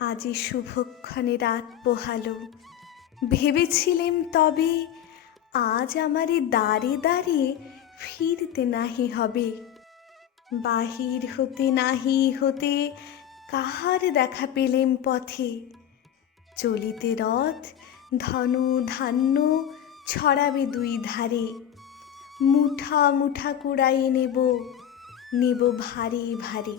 আজি শুভক্ষণে রাত পোহালো। ভেবেছিলেম তবে আজ আমারে দাঁড়ে দাঁড়ে ফিরতে নাহি হবে। বাহির হতে নাহি হতে কাহার দেখা পেলেম পথে? চলিতে রথ, ধনু ধান্য ছড়াবে দুই ধারে। মুঠা মুঠা কুড়াইয়ে নেব নেব ভারী ভারী।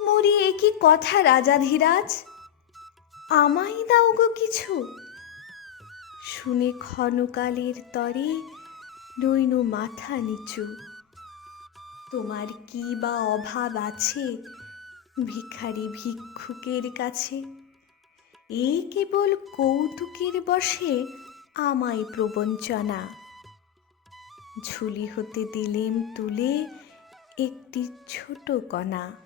মরি এ কি কথা রাজাধিরাজ আমাই দাও গো কিছু। শুনে ক্ষণকালের তরে নইন মাথা নিচু। তোমার কি বা অভাব আছে ভিখারি ভিক্ষুকের কাছে? এই কেবল কৌতুকের বসে আমায় প্রবঞ্চনা। ঝুলি হতে দিলেম তুলে একটি ছোট কণা।